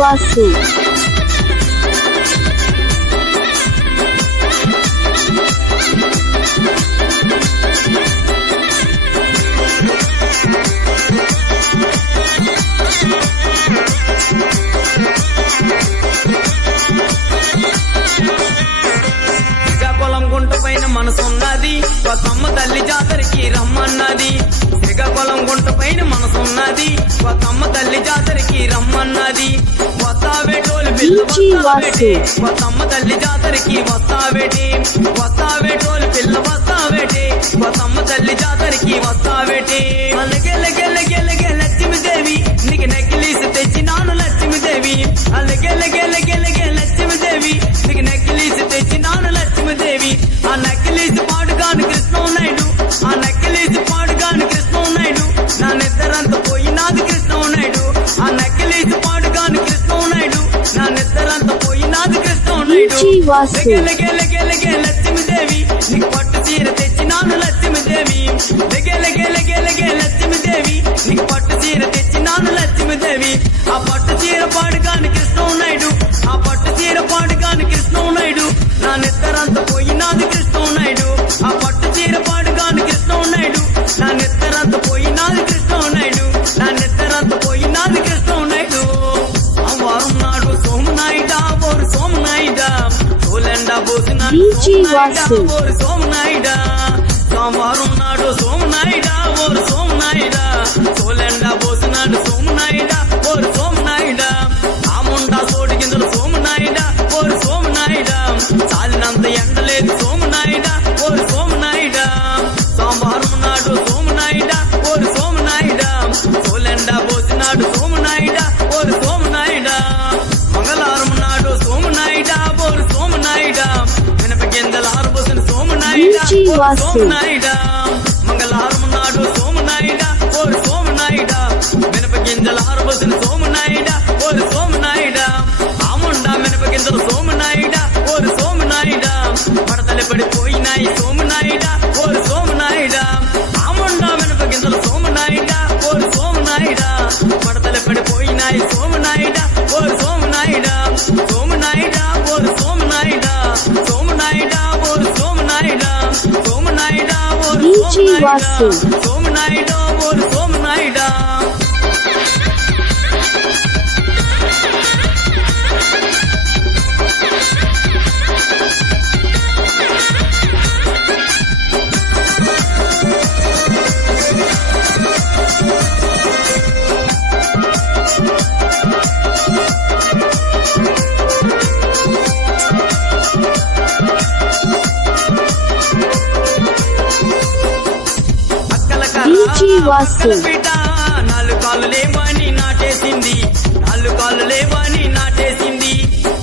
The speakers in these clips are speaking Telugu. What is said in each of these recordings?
వాసు శ్రీకాకుళం గుంట పైన మనసున్నది కొత్తమ్మ తల్లి జాతరకి రమ్మన్నది. శ్రీకాకుళం గుంట పైన మనసున్నది కొత్తమ్మ తల్లి జాతరకి రమ్మన్నది. వస్తావేటోలు పిల్ల వస్తావేటి కొత్తమ్మ తల్లి జాతరకి వస్తావేటి. వస్తావేటోలు పిల్ల వస్తావేటి కొత్తమ్మ తల్లి జాతరకి వస్తావేటి. అల్లగెల్లగెల్లగెల్లగె లక్ష్మీదేవి నీకు నెక్కిలీసు తెచ్చినాను లక్ష్మీదేవి. అల్లగెల్లగెల్లగెల్లగె లక్ష్మీదేవి నీకు నెక్కిలీసు తెచ్చినాను లక్ష్మీదేవి. ఆ నెక్కిలీసు పాడుగాను కృష్ణనాయుడు. ఆ నెక్కిలీసు పాడుగాను కృష్ణనాయుడు. నా నిద్రంతా పోయినాది కృష్ణనాయుడు. ఆ నెక్కిలీసు పాడుగాను కృష్ణనాయుడు. నా నిద్రంతా పోయినాది కృష్ణనాయుడు. గెలగెలగెలగె లక్ష్మీదేవి నీకు పట్టు చీర తెచ్చినాను లక్ష్మీదేవి. గెలగెలగెలగె లక్ష్మీదేవి నీకు పట్టు చీర తెచ్చినాను లక్ష్మీదేవి. ఆ పట్టు చీర పాడుగాను కృష్ణనాయుడు. ఆ పట్టు చీర పాడుగాను కృష్ణనాయుడు. నా నిద్రంతా పోయినాది కృష్ణనాయుడు. ఆ పట్టు చీర పాడుగాను కృష్ణనాయుడు. నా నిద్రంతా పోయినాది కృష్ణనాయుడు. నా నిద్రంతా పోయినాది కృష్ణనాయుడు. అమ్మవారు నాడు సోమనాయుడా ఓరు సోమనాయుడా. తోలెండా పోసినాడు ఓరు సోమనాయుడా. సోమవారం నాడు సోమనాయుడా ఓరు సోమనాయుడా. తోలెండా పోసినాడు సోమనాయుడా ఓరు సోమనాయుడా. ఆ ముండా సోడి కిందలు సోమనాయుడా ఓరు సోమనాయుడా. చాలినంత ఎండలేదు సోమనాయుడా ఓరు సోమనాయుడా. సోమవారం నాడు సోమనాయుడా ఓరు సోమనాయుడా. తోలెండా పోసినాడు సోమనాయుడా ఓరు సోమనాయుడా. మంగళవారం నాడు సోమనాయుడా ఓరు సోమనాయుడా. మినప గింజల ఆరబోసిన సోమనాయుడా ఓరు సోమనాయుడా. మంగళవారం నాడు సోమనాయుడా ఓరు సోమనాయుడా. మినప గింజల ఆరబోసిన సోమనాయుడా ఓరు సోమనాయుడా. ఆముండా మినప గింజలు సోమనాయుడా ఓరు సోమనాయుడా. పడతలు పడిపోయినాయి సోమనాయుడా ఓరు సోమనాయుడా. ఆముండా మినప గింజలు సోమనాయుడా ఓరు సోమనాయుడా. పడతలు పడిపోయినాయి సోమనాయుడా ఓరు సోమనాయుడా. సోమనాయుడా ఓరు సోమనాయుడా. సోమనాయుడా ఓరు సోమనాయుడా. సోమనాయుడా ఓరు సోమనాయుడా. సోమనాయుడా ఓరు సోమనాయుడా. బిడ్డ నాలుగు కాళ్ళు లేవని నాటేసింది. నాలుగు కాళ్ళు లేవని నాటేసింది.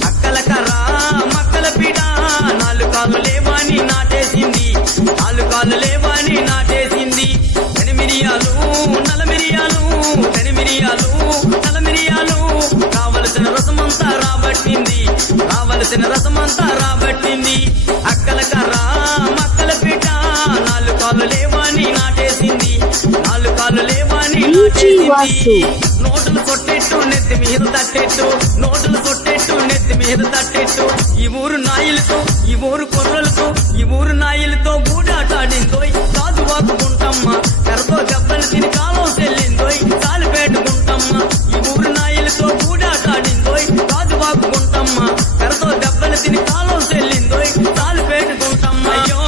అక్కల కర్ర మక్కల పీట నాలుగు కాళ్ళు లేవని నాటేసింది. నాలుగు కాళ్ళు లేవని నాటేసింది. కనిమిరియాలు నలమిరియాలు కనిమిరియాలు నలమిరియాలు కావలసిన రసమంతా రాబట్టింది. కావలసిన రసమంతా రాబట్టింది. అక్కల కర్ర మక్కల పీట నాలుగు కాళ్ళు లేవని నాటేసింది. నాలుగు కాళ్ళు లేవని నాటేసింది. నోటులు కొట్టేట్టు నెత్తి మీద తట్టేట్టు. నోటులు కొట్టేట్టు నెత్తి మీద తట్టేట్టు. ఈ ఊరు నాయులతో ఈ ఊరు కుర్రలతో ఈ ఊరు నాయులతో గూడాటాడిందోయ్. కాదు వాకుకుంటమ్మ కరతో దెబ్బలు తిని కాలం చెల్లిందోయ్. కాలు పెట్టుకుంటమ్మ ఈ ఊరు నాయులతో గూడాటాడిందోయ్. కాదు వాకుకుంటమ్మ కరతో దెబ్బలు తిని కాలం చెల్లిందోయ్. కాలు పెట్టుకుంటమ్మ. అయ్యో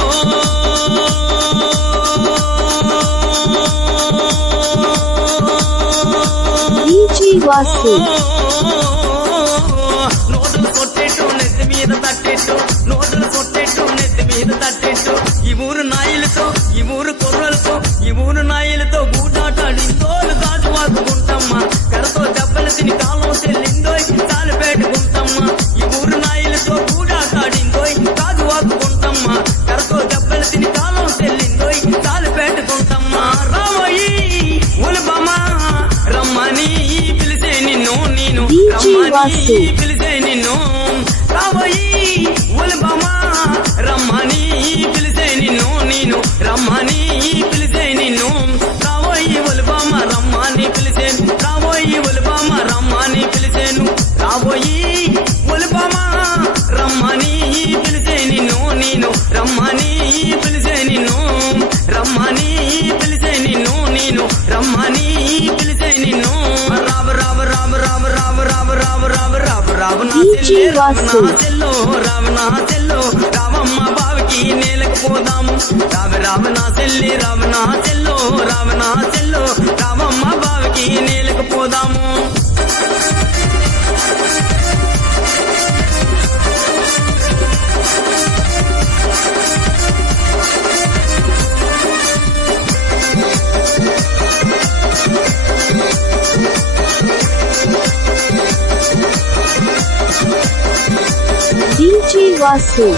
నోటులు కొట్టేట్టు నెత్తి మీద తట్టేట్టు. నోటులు కొట్టేట్టు నెత్తి మీద తట్టేట్టు. ఈ ఊరు నాయులతో ఈ ఊరు కుర్రలతో ఈ ఊరు నాయులతో గూడాటాడిందోలు. గాజు వాకుకుంటమ్మ కరతో దెబ్బలు తిని కాలం చెల్లిందోయ్. కాలు పెట్టుకుంటమ్మ ఈ ఊరు నాయులతో గూడాటాడిందోయ్. గాజు వాకుకుంటమ్మ కరతో దెబ్బలు తిని కాలం చెల్లిందోయ్. కాలు పెట్టుకుంటమ్మ. రామయ్యి ఉలబమ్మ రమ్మని పిలిచే నిన్ను. నేను రమ్మని పిలిచే నిన్ను. రాబోయి ఉలబమ్మ రమ్మని పిలిచే నిన్ను. నేను రమ్మని పిలిచే నిన్ను. రాబోయి ఉలబమ్మ రమ్మని పిలిచేను. రాబోయి ఉలబమ్మ రమ్మని పిలిచేను. రావణ సెల్లో రావణ సెల్లో రావమ్మ బావికి నేలకు పోదాం రావణ సెల్లి రావణ సెల్లో రావణ సెల్లో రావమ్మ బావికి నేలకు పోదాము DJ Vasu.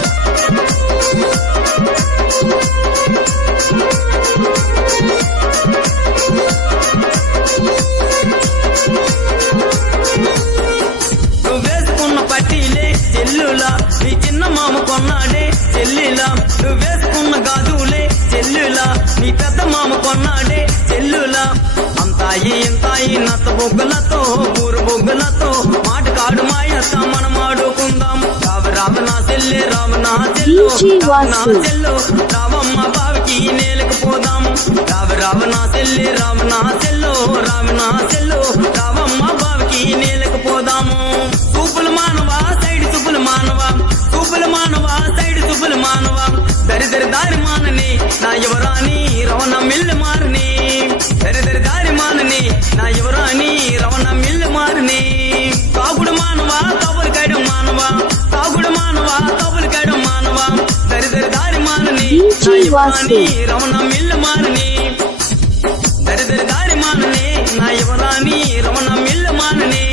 నువ్వేసుకున్న పట్టీలే చెల్లులా నీ చిన్న మామ కొన్నాడే చెల్లిలా నువ్వేసుకున్న గాజులే చెల్లులా నీ పెద్ద మామ కొన్నాడే చెల్లులా అంతాయి ఇంతాయి నత్త బొగ్గులతో ఊరు బొగ్గులతో మాటకాడు మాయత్త మనం ఆడుకుందాం రావణ సెల్లే రావణ సెల్లో రావమ్మ బావికి నేలకు పోదాం రావణ సెల్లే రావణ సెల్లో రావమ్మ బావికి నేలకు పోదాము సూపులు మానవా సైడ్ సూపులు మానవా సైడ్ సూపులు మానవా దరిదరి దారి మానని నా యువరాణి రవణ మిల్లు మారని దరిదరి దారి మానని నా యువరాణి రవణ మిల్లు మారని తాగుడు మానవా తబులు కాయడం మానవా దరిదరి దారి మానని నా యువరాణి రవణ మిల్లు మారని దరిదరి దారి మానని నా యువరాణి రవణ మిల్లు మానని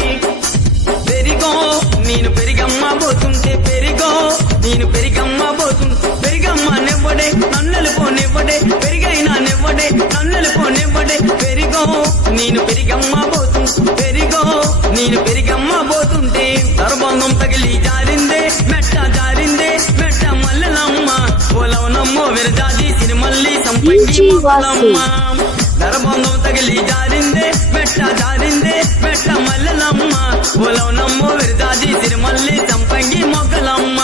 పెరిగో నేను పెరిగమ్మ పోతుంటే పెరిగమ్మ నెవ్వడే నన్నెలు పోనివ్వడే పెరిగైనా నెవ్వడే నన్నెలు పోనివ్వడే పెరిగో నేను పెరిగమ్మ పోతుంటే దర్బంధం తగిలి జారిందే మెట్ట మల్లెలమ్మ ఓలవనమ్మో విరజాజి సిరిమల్లి సంపంగి మొక్కలమ్మ దర్బంధం తగిలి జారిందే మెట్ట మల్లెలమ్మ ఓలవనమ్మో విరజాజి సిరిమల్లి సంపంగి మొక్కలమ్మ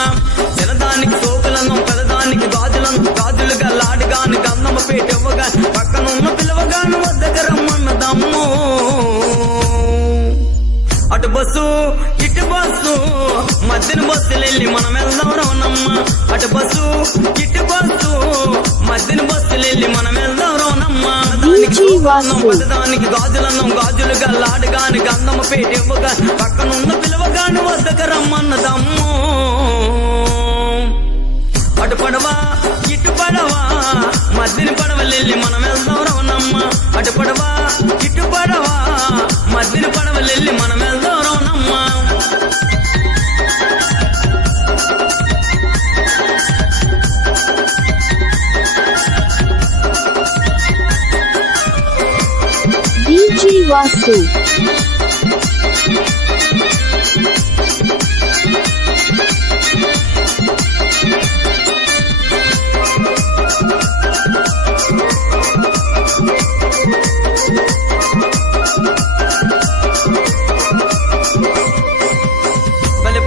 చిరదానికి సోకులను పెదదానికి గాజులుగా లాడుగాను గంధమ్మ పేటవ్వగా పక్కనున్న పిలవగాను వద్దకు రమ్మన్నదమ్ము అటు బస్సు ఇటు బస్సు మధ్యన బస్సులెళ్ళి మనం వెళ్దాం రవణమ్మ అటు బస్సు ఇటు బస్సు మధ్యన బస్సులెళ్ళి మనం వెళ్దాం రవణమ్మ పదదానికి గాజులుగా లాడుగాని గంధమ్మ పేట ఇవ్వగా పక్కనున్న పిలవగాను వద్దకు రమ్మన్నదమ్ము అటు పడవా ఇటు పడవా మధ్యన పడవలెళ్ళి మనం వెళ్దాం రవణమ్మ అటు పడవా ఇటు పడవా మధ్యన పడవలెళ్ళి మనం వెళ్దాం రవణమ్మ DJ Vasu.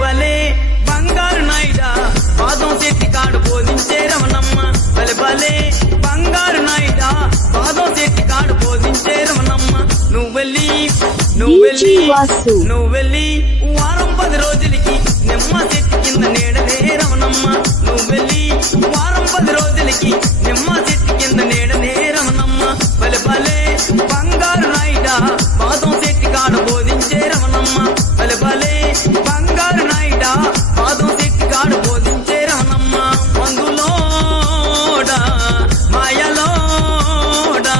బలే బంగారు నాయుడా పాదం చెట్టి కాడు బోధించే రమణమ్మ బలే బంగారు నాయుడా పాదం చెట్టి కాడు బోధించే రమణమ్మ నువ్వెళ్ళి వారం 10 రోజులకి నిమ్మ చెట్టు కింద నీడలే రమణమ్మ నువ్వెళ్ళి వారం 10 రోజులకి నిమ్మ చెట్టు కింద నీడలే రమణమ్మ బలే బంగారు నాయుడా పాదం చెట్టి కాడు బోధించే రమణమ్మ బలే బంగారు నాయుడా పాదం చెట్టి కాడు బోధించే రమణమ్మ మందులోడా మాయలోడా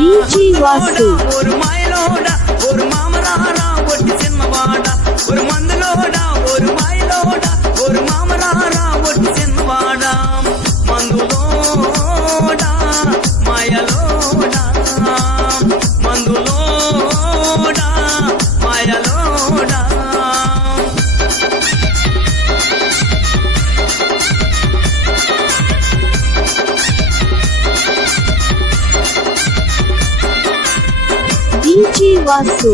DJ Vasu. ஒரு மாயலோடா ஒரு மாமராரா ஒட்டி சின்னவாடா ஒரு మందులోడా ஒரு మాయలోడా ஒரு మామరారా ఒట్టి చిన్నవాడా మందులోడా మాయలోడా DJ Vasu.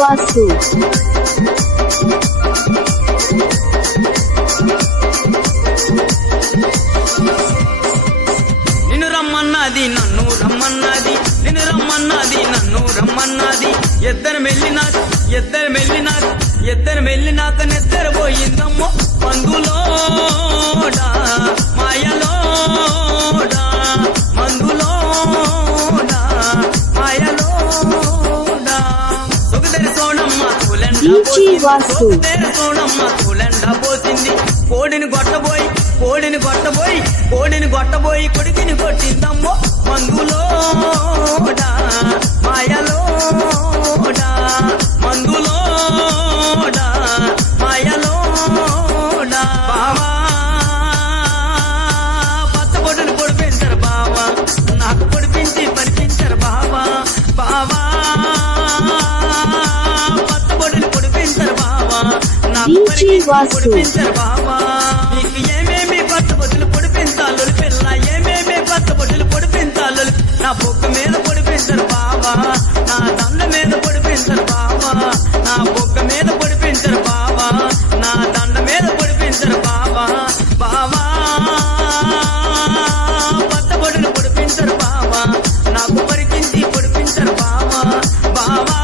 వాసు నిన్ను రమ్మన్నది నన్ను రమ్మన్నది నిన్ను రమ్మన్నది నన్ను రమ్మన్నది ఇద్దరు మెల్లినాక నిద్రపోయిందమ్మో మందులోడా మాయలోడా మందులోడా మాయలోడా సొగదరి సోడమ్మ DJ వాసు. కూలెండ పోసింది కోడిని కొట్టబోయి కొడుకుని కొట్టిందమ్మో మందులోడా మాయలోడా మందులోడా మాయలోడా బావా పచ్చబొట్టును పొడిపించరు బావా నాకు పొడిపించి పనిపించరు బావా బావా పచ్చబొట్టును పొడిపించరు బావా నాకు DJ వాసు. పొడిపించరు బావా నీకు ఏమేమి పచ్చబొట్టులు పొడిపించాలో పిల్ల ఏమేమి పచ్చబొట్టులు పొడిపించాలో నా బొక్క మీద పొడిపించరు బావా నా దండ మీద పొడిపించరు బావా నా బొక్క మీద పొడిపించరు బావా నా దండ మీద పొడిపించరు బావా బావా పచ్చబొట్టులు పొడిపించరు బావా నాకు పరికించి పొడిపించరు బావా బావా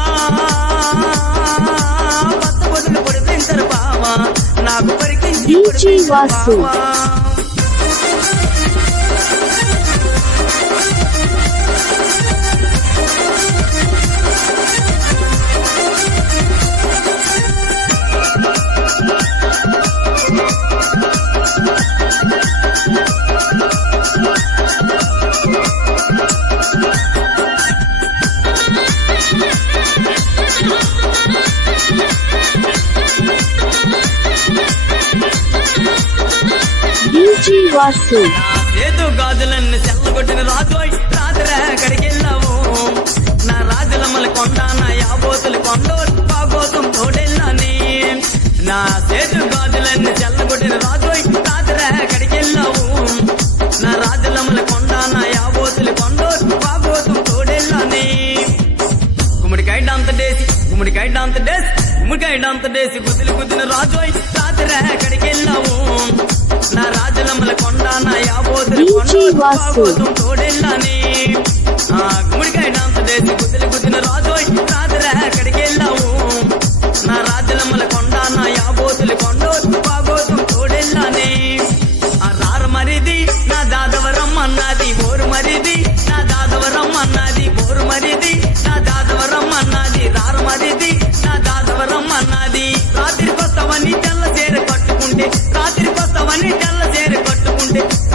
పచ్చబొట్టులు పొడిపించరు బావా నాకు పరికించి DJ పొడిపించరు వాసు. బావా DJ వాసు ఏదో గాజులన్నీ చెల్లగొట్టిన రాజోయ్ రాత్రి ఎక్కడికెళ్ళావు నా రాజులమ్మల కొండ నా యాబోతులు కొండో బాగోతం తోడెళ్ళాని నా చేతు గాజులన్నీ చెల్లగొట్టిన రాజోయ్ రాత్రి ఎక్కడికెళ్ళావు నా రాజులమ్మల కొండ నా యాబోతులు కొండో బాగోతం తోడెళ్ళాని గుమ్మడికాయ డాంత డేసి గుద్దిన రాజోయ్ రాత్రి ఎక్కడికెళ్ళావు నా రాజులమ్మల కొండ నా యాబోతులు DJ వాసు. తోడెళ్ళాని గుమ్మడికాయ డాంత డేసి గుద్దిన రాజోయ్ రాత్రి ఎక్కడికెళ్ళావు నా రాజులమ్మల కొండ నా యాబోతులు కొండో బాగోతం తోడెళ్ళాని రార మరిది నా దాదవరమ్మన్నది బోరు మరిది నా దాదవరమ్మన్నది బోరు మరిది నా దాదవరమ్మన్నది రార మరిది నా దాదవరమ్మన్నది రాత్రికొస్తావని తెల్ల చీర కట్టుకుంటే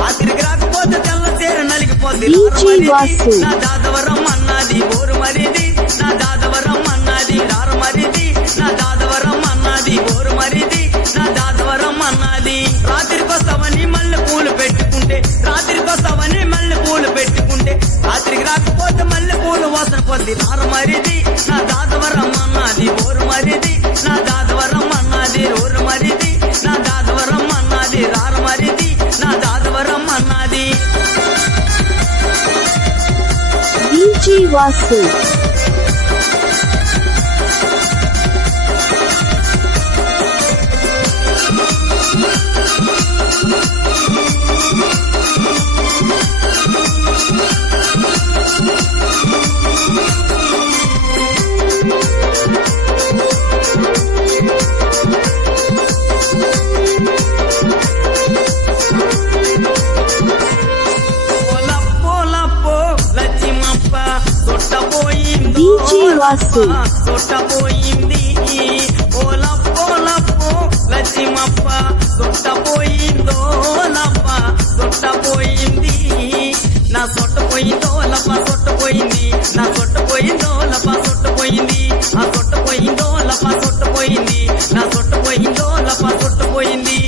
రాత్రికి రాకపోతే తెల్ల చీర నలిగిపోద్ది DJ వాసు. నా దాదవరమ్మన్నది బోరు మరిది నా దాదవరమ్మన్నది రార మరిది నా దాదవరమ్మన్నది బోరు మరిది నా దాదవరమ్మన్నది రాత్రికొస్తావని మల్లె పూలు పెట్టుకుంటే రాత్రికి రాకపోతే మల్లె పూలు వాసన పొద్ది రార మరిది నా దాదవరమ్మన్నది బోరు మరిది నా దాదవరమ్మన్నది రోరు మరిది నా దాదవరమ్మన్నది రార మరిది నా దాదవరమ్మన్నది DJ వాసు లప్పో లచ్చిమప్ప సొట్టపోయింది DJ వాసు. సొట్టపోయింది ఓ లప్పో లచ్చిమప్ప సొట్టపోయిందో లప్ప సొట్టపోయింది నా సొట్టపోయిందో లప్ప సొట్టపోయింది నా సొట్టపోయిందో లప్ప సొట్టపోయింది ఆ సొట్టపోయిందో లప్ప సొట్టపోయింది నా సొట్టపోయిందో లప్ప సొట్టపోయింది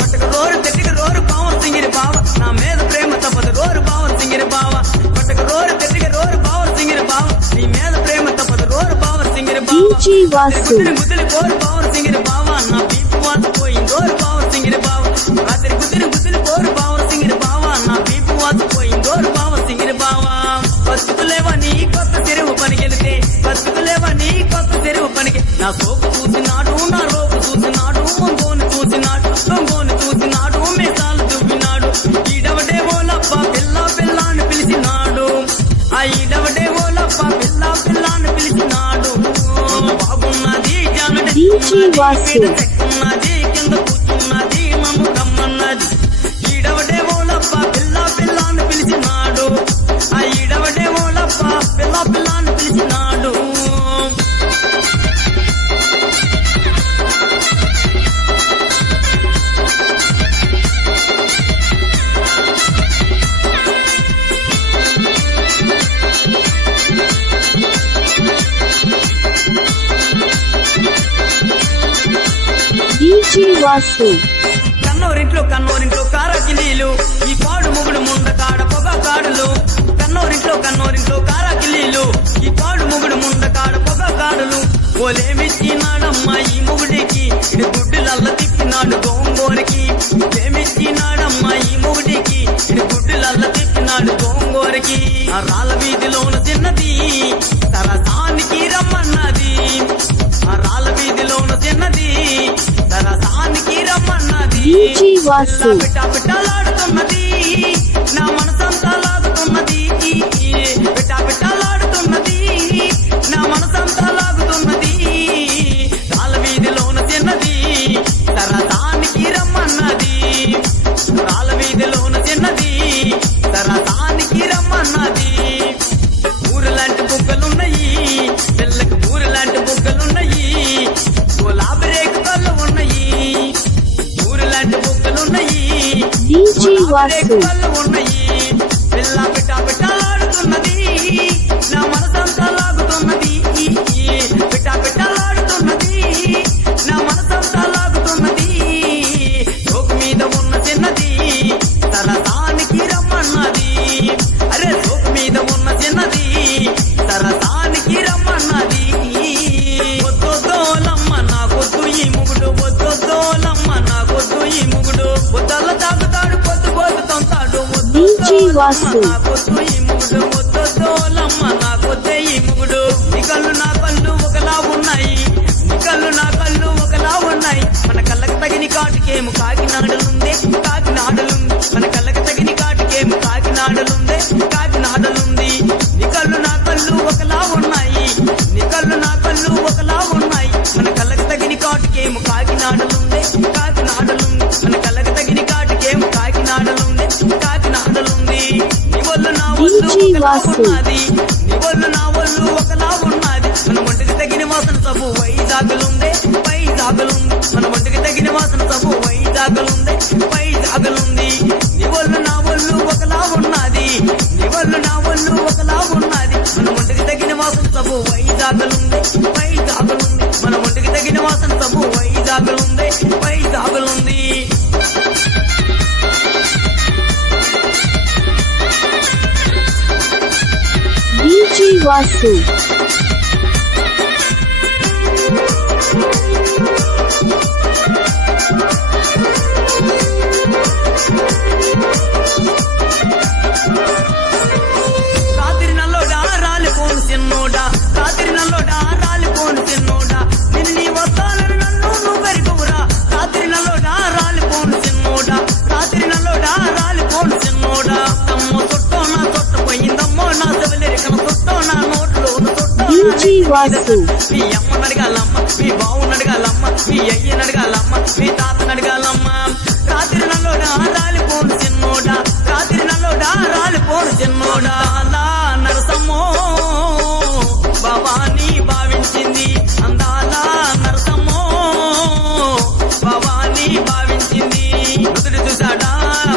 పట్టక రోరు తెట్టుక రోరు పావం సింగిరి బావ నా మీద ప్రేమ తప్పదు రోరు పావం సింగిరి బావ పట్టక రోరు తెట్టుక రోరు పావం సింగిరి బావ నీ మీద ప్రేమ తప్పదు రోరు పావం సింగిరి బావ DJ వాసు గుద్దిని కోరు పావం సింగిరి బావ నా బీపు వాసిపోయింది రోరు పావం సింగిరి బావ రాత్రి గుద్దిని కోరు పావం సింగిరి బావ నా బీపు వాసిపోయింది రోరు పావం సింగిరి బావ బతుకులేవని కొత్త చెరువు పనికెళితే నా సోపు చూసినాడు నా రోపు చూసినాడు ఒంగోని చూసినాడు మీసాలు చూపినాడు ఈడవడే ఓలప్ప పిల్ల పిల్ల అని పిలిచినాడు ఆ ఈడవడే ఓలప్ప పిల్ల పిల్ల అని పిలిచినాడు బాగున్నది DJ వాసు. చెక్కున్నది కింద కూర్చున్నది మమ్ము కమ్మన్నది ఈడవడే ఓలప్ప పిల్ల పిల్ల అని పిలిచినాడు ఆ ఈడవడే ఓలప్ప పిల్ల పిల్ల అని పిలిచినాడు DJ వాసు. కన్నోరింట్లో కారాకి నీళ్ళు ఈ పాడు ముగుడు ముండ కాడ పొగ కాడులు కన్నోరింట్లో కారాకి నీళ్ళు ఈ పాడు ముగుడు ముండ కాడ పొగ కాడులు ఓలేమిచ్చినాడమ్మా ఈ ముగుడికి ఇది గుడ్డులల్ల తిప్పినాడు గోంగోరికి ఏమిచ్చినాడమ్మా ఈ ముగుడికి ఇది గుడ్డులల్ల తిప్పినాడు గోంగోరికి ఆ రాళ్ళ వీధిలోన చిన్నది సరసానికి రమ్మన్నది ఆ రాళ్ళ వీధిలోన చిన్నది సరసానికి రమ్మన్నది DJ వాసు. పిట్టాలాడుతున్నది నా మనసంతా లాగుతున్నది పిట్టాలాడుతున్నది నా మనసంతా లాగుతున్నది రాళ్ళ వీధిలోన చిన్నది సరసానికి రమ్మన్నది రాళ్ళ వీధిలోన చిన్నది సరసానికి రమ్మన్నది ఊరులాంటి బుగ్గలున్నాయి పిల్లకి ఊరులాంటి బుగ్గలున్నాయి గులాబీ రేకు కళ్ళు ఉన్నాయి ఊరులాంటి బుగ్గలున్నాయి DJ వాసు. కళ్ళు ఉన్నాయి పిల్ల పిట్టాలాడుతున్నది నా మనసంతా లాగుతున్నది పిట్టాలాడుతున్నది నా మనసంతా లాగుతున్నది సోకు మీద ఉన్న చిన్నది సరసానికి రమ్మన్నది అరే సోకు మీద ఉన్న చిన్నది సరసానికి రమ్మన్నది వద్దోలమ్మ నాకొద్దు ఈ ముగుడు వద్దోలమ్మ నాకొద్దు ఈ ముగుడు వద్దల్ల తాగుతాడు పొద్దు తొంతాడు DJ వాసు. నాకొద్దు ఈ ముగుడు వద్దోలమ్మ నాకొద్దే ఈ ముగుడు నీ కళ్ళు నా కళ్ళు ఒకలా ఉన్నాయి నీ కళ్ళు నా కళ్ళు ఒకలా ఉన్నాయి మన కళ్ళకి తగిన కాటికేము కాకినాడలుందే మన కళ్ళకి తగిన కాటికేము కాకినాడలుంది నీ కళ్ళు నా కళ్ళు ఒకలా ఉన్నాయి నీ కళ్ళు నా కళ్ళు ఒకలా ఉన్నాయి మన కళ్ళకి తగిన కాటికేము కాకినాడలుంది మన కళ్ళకి తగిన కాటికేము కాకినాడలుంది నీ ఒళ్ళు నా ఒళ్ళు DJ ఒకలా వాసు. ఉన్నది నీ ఒళ్ళు నా ఒళ్ళు ఒకలా ఉన్నది మన ఒంటికి తగిన వాసన సబ్బు వైజాగులుంది మన ఒంటికి తగిన వాసన సబ్బు వైజాగులుంది నీ ఒళ్ళు నా ఒళ్ళు ఒకలా ఉన్నది నీ ఒళ్ళు నా ఒళ్ళు ఒకలా ఉన్నది మన ఒంటికి తగిన వాసన సబ్బు వైజాగులుంది మన ఒంటికి తగిన వాసన సబ్బు వైజాగులుంది DJ వాసు. రాత్రి నల్లోడా రాలిపోను చిన్నోడా నిన్ను నీ వస్తానని నన్ను నువ్వు వెరుకురా రాత్రి నల్లోడా రాలిపోను చిన్నోడా తమ్మో చుట్టో నా చుట్టపోయిందమ్మో నా చెవులెరికన చుట్టో నా నోట్లో DJ వాసు. మీ అమ్మని అడగాలమ్మ మీ బావుని అడగాలమ్మ మీ అయ్యని అడగాలమ్మ మీ తాతని అడగాలమ్మ రాత్రి నల్లోడా రాలిపోను చిన్నోడా అలా నరసమ్మో భవాని భావించింది అందాల నరసమ్మో భవాని భావించింది నుదురు చూసాడా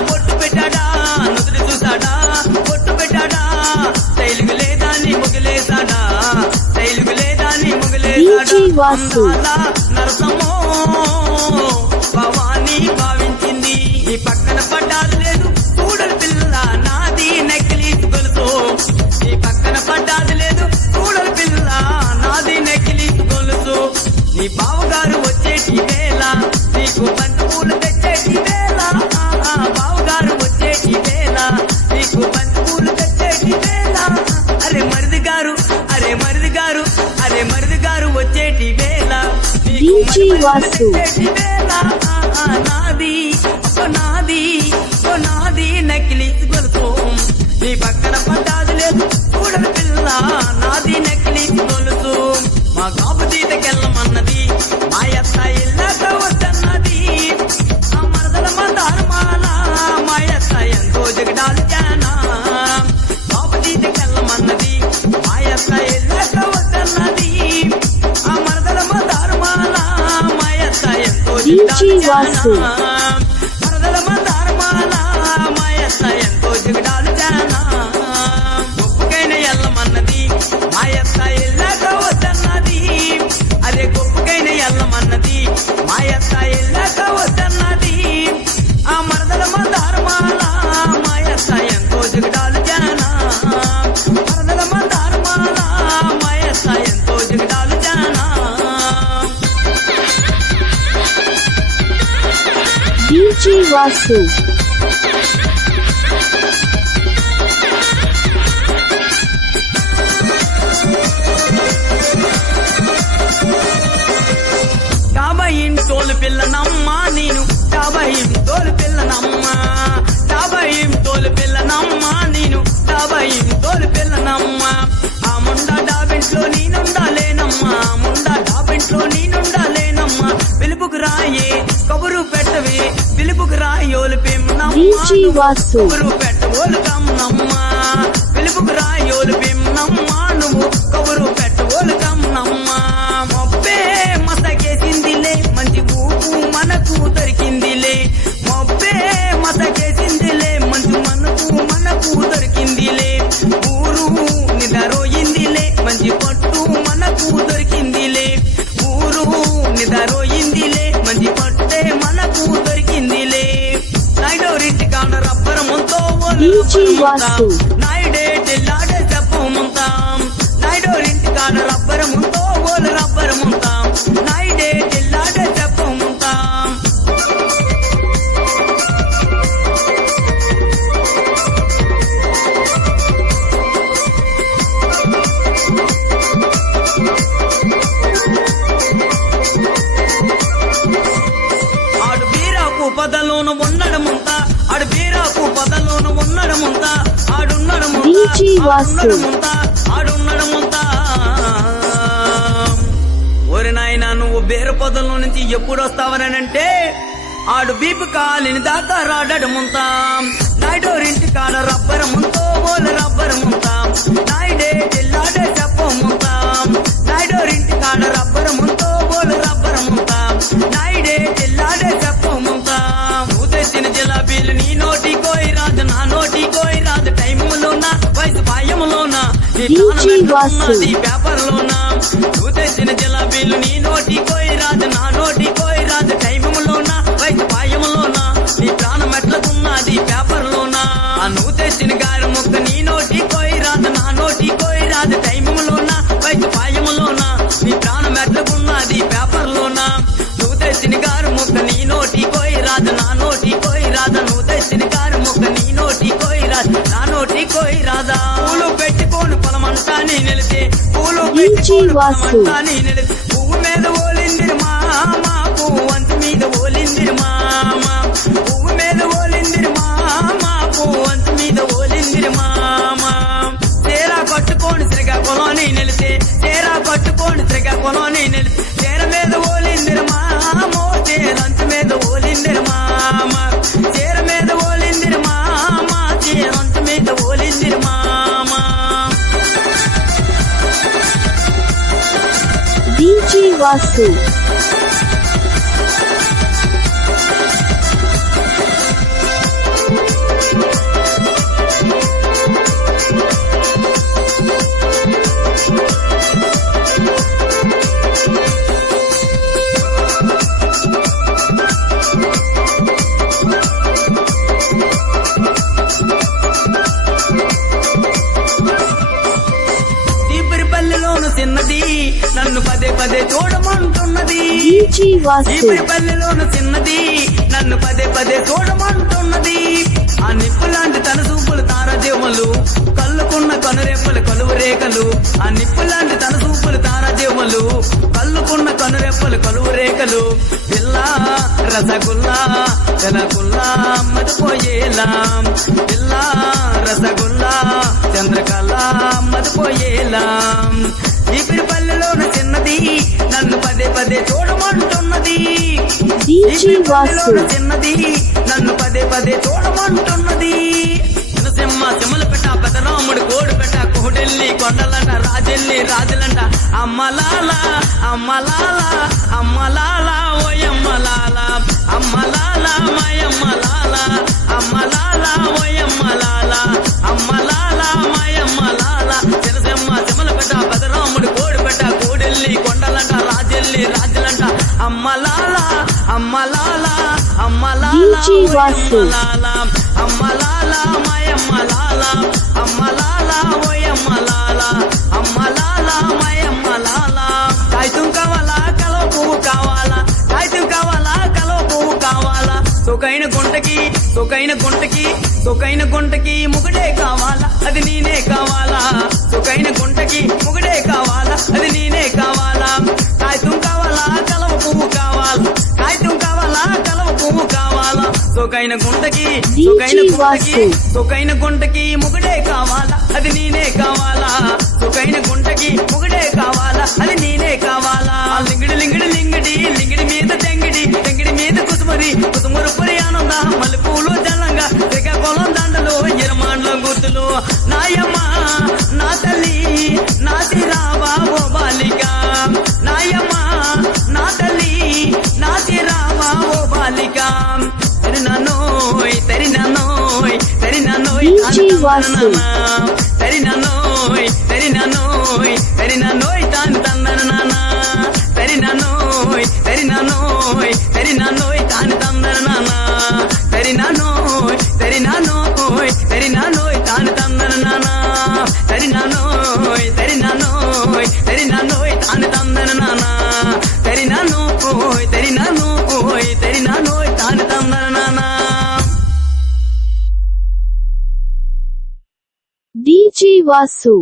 పొట్టు పెట్టాడా తైలుగు లేదా నీ ముగిలేసాడా DJ వాసు. అందాల నరసమ్మో భవాని భావించింది నీ పక్కన పడ్డాది లేదు చూడలు పిల్ల నాది నెక్కిలీస్ గొలుసు నీ పక్కన పడ్డాది లేదు చూడలు పిల్ల నాది నెక్కిలీస్ గొలుసు నీ బావగారు వచ్చేటి వేళ నీకు బంతి పూలు తెచ్చేటి వేళ బావగారు వచ్చేటి వేళ నీకు బంతి పూలు తెచ్చేటి వేళ అరే మరిది గారు వచ్చేటి వేళ DJ వాసు. నాది నాది నెక్కిలీస్ గొలుసు నీ పక్కన పడ్డాది లేదు చూడని పిల్ల నాది నెక్కిలీస్ గొలుసు మా కాపు తీతకెళ్ళమన్నది మా అత్త ఇల్లాక వద్దన్నది ఆ మరదల మందారమాల మా అత్త ఎంతో జగడాలు జానా కాపు తీతకెళ్ళమన్నది మా అత్త ఇల్లాక వద్దన్నది ఆ మరదల మందారమాల మా అత్త ఎంతో DJ వాసు. మరదల మందారమాల మా అత్త ఎంతో జగడాలు జానా గొప్పకైన ఎల్లమన్నది మా అత్త ఇల్లాక వద్దన్నది అరే గొప్పకైన ఎల్లమన్నది మా అత్త ఇల్లాక వద్దన్నది ఆ మరదల మందారమాల మా అత్త ఎంతో జగడాలు జానా మరదల మందారమాల మా అత్త ఎంతో జగడాలు జానా DJ వాసు. యాభై తోలు పిల్లనమ్మ నేను యాభై తోలు పిల్లనమ్మ యాభై తోలు పిల్లనమ్మ నేను యాభై తోలు పిల్లనమ్మ ఆ ముండా డాబింట్లో నేనుండాలేనమ్మా ముండా డాబింట్లో నేనుండాలేనమ్మా పిలుపుకు రాయే కబురు పెట్టవే పిలుపుకు రాయోలు DJ వాసు. కబురు పెట్టవోలు కమ్మనమ్మా పిలుపుకు రాయోలు పిమ్మనమ్మా నువ్వు కబురు పెట్టవోలు కమ్మనమ్మా మొబ్బే మసకేసిందిలే మంచి ఊపు మనకు దొరికిందిలే మొబ్బే మసకేసిందిలే మంచి మనకు దొరికిందిలే ఊరు నిదరోయిందిలే మంచి పట్టు మనకు దొరికిందిలే ఊరు నిదరోయిందిలే మంచి పట్టే మనకు దొరికిందిలే నాయుడోరింటి కాడ రబ్బరముంతో DJ వాసు. నాయుడే తెల్లాడే చెప్పముంతాం నాయుడోరింటి కాడ రబ్బరముంతో ఓలు రబ్బరముంతాం నాయుడే తెల్లాడే చెప్పముంతాం ఆడు బీరాకు పదలోను ఉండడముంతా ఆడు బీరాకు పదలోను ఉండడముంతా DJ వాసు. ఆడున్నడముంతా ఓరి నాయనా నువ్వు బేర పొదల నుంచి ఎప్పుడు వస్తావనంటే ఆడు బీపు కాలిని దాకా రాడముంతా నాయుడోరింటి కాడ రబ్బరముంతో ఓలు రబ్బరముంతాం నాయుడే తెల్లాడే చెప్పముంతాం నాయుడోరింటి కాడ రబ్బరముంతో ఓలు రబ్బరముంతాం నాయుడే తెల్లాడే చెప్పముంతాం నువ్వు తెచ్చిన జిలాబీలు నీ నోటి కోయి రాదు నా నోటి కోయి రాదు టైములోనా వయసు పాయములోనా నీ DJ వాసు. పేపర్లోనా నువ్వు తెచ్చిన జిలాబీలు నీ నోటి కోయి రాదు నా నోటి కోయి రాదు టైములోనా వయసు పాయములోనా నీ ప్రాణం ఎట్లకున్నది పేపర్లోనా ఆ నువ్వు తెచ్చిన గారి ముక్క నీ నోటి కోయి రాదు నా నోటి కోయి రాదు టైములోనా వయసు పాయములోనా నీ ప్రాణం ఎట్లకున్నది పేపర్లోనా నువ్వు తెచ్చిన గారు ముక్క నీ నోటి కోయి రాదు నా నోటి కోయి రాదు నువ్వు తెచ్చిన గారు ముక్క నీ నోటి కోయి రాదు నా నోటి కోయి రాదా పూలు పెట్టుకోను పొలమంటా నీ నిలితే పూలు పెట్టుకోను వాసు. పొలమంటా నీ నిలితే పువ్వు మీద ఓలిందిరి మామ పువ్వు అంతు మీద ఓలిందిరి మామ పువ్వు మీద ఓలిందిరి మామ పువ్వు అంతు మీద ఓలిందిరి మామ తేరా పట్టుకోని శ్రీకాకుళంని నిలితే తేరా పట్టుకోని శ్రీకాకుళంని నిలితే తేర మీద ఓలిందిరి మామో తేరంతు మీద ఓలిందిరి మామ తేర మీద ఓలిందిరి మామ తేరంతు మీద ఓలిందిరి మామ DJ వాసు. తీపిరిపల్లిలోను చిన్నది నన్ను పదే పదే చూడమంటున్నది DJ వాసు. తీపిరిపల్లిలోను చిన్నది నన్ను పదే పదే చూడమంటున్నది ఆ నిప్పులాంటి తన చూపులు తారదేవులు కళ్ళుకున్న కనురెప్పలు కలువు రేఖలు ఆ నిప్పులాంటి తన చూపులు తారదేవులు కళ్ళుకున్న కనురెప్పలు కలువు రేఖలు పిల్ల రసగుల్లా జనగుల్లా మదిపోయేలా పిల్ల రసగుల్లా చంద్రకళ మదిపోయేలా ఈ పిరిపల్లెలోన చిన్నది నన్ను పదే పదే చూడమంటున్నది ఈ పిరిపల్లెలోన చిన్నది నన్ను పదే పదే చూడమంటున్నది సింహ సింహలు పెట్ట పెదరాముడు కోడు పెట్ట కోడెల్లి కొండలంట రాజెల్లి రాజులంట అమ్మలాల అమ్మలాల అమ్మలాల ఓయమ్మలాల అమ్మలాల మాయమ్మలాల అమ్మలాల ఓయమ్మలాల అమ్మలాల మాయమ్మలాల చిరసింహ సింహలు పెట్ట పెదరాముడు కోడు పెట్ట కోడెల్లి కొండలంట రాజెల్లి రాజులంట అమ్మలాల అమ్మలాల అమ్మలాల అమ్మలాల మాయమ్మలాల అమ్మలాల ఓయమ్మలాల అమ్మలాల మాయమ్మలాల కాగితం కావాలా కలవ పువ్వు కావాలా కాగితం కావాలా కలవ పువ్వు కావాలా సొకైన గుంటకి సొకైన గుంటకి సొకైన గుంటకి ముగుడే కావాలా అది నేనే కావాలా సొకైన గుంటకి ముగుడే కావాలా అది నేనే కావాలా కాగితం కావాలా కలవ పువ్వు కావాలా కాగితం కావాలా కలవ పువ్వు కావాలా సొకైన గుంటకి సొకైన గుంటకి సొకైన గుంటకి ముగుడే కావాలా అది నేనే కావాలా సొకైన గుంటకి ముగుడే కావాలా అది నేనే కావాలా లింగిడి లింగిడి లింగిడి లింగిడి మీద తెంగిడి తెంగిడి మీద కుసుమరి కుసుమరు పురి ఆనంద మల్లెపూలు జల్లంగా శ్రీకాకుళం దండలు ఎరమాండ్ల గుర్తులు నాయమ్మ నా తల్లి నా సిరావా ఓ బాలిక నాయమ్మ నా తల్లి నా సిరావా ఓ బాలిక తెరినోయ్ తెరినోయ్ తెరినోయ్ తెరినోయ్ తెరినోయ్ తెరినోయ్ తాను తందన నాన్న తెరినోయ్ తెరినోయ్ తెరినోయ్ తాను తందన నాన్న తెరినోయ్ తెరినోయ్ తెరినోయ్ తాను తందన నాన్న తెరినోయ్ తెరినోయ్ తెరినోయ్ తాను తందన నాన్న తెరినోయ్ తెరినోయ్ తెరినోయ్ తాను తందన నాన్న DJ Vasu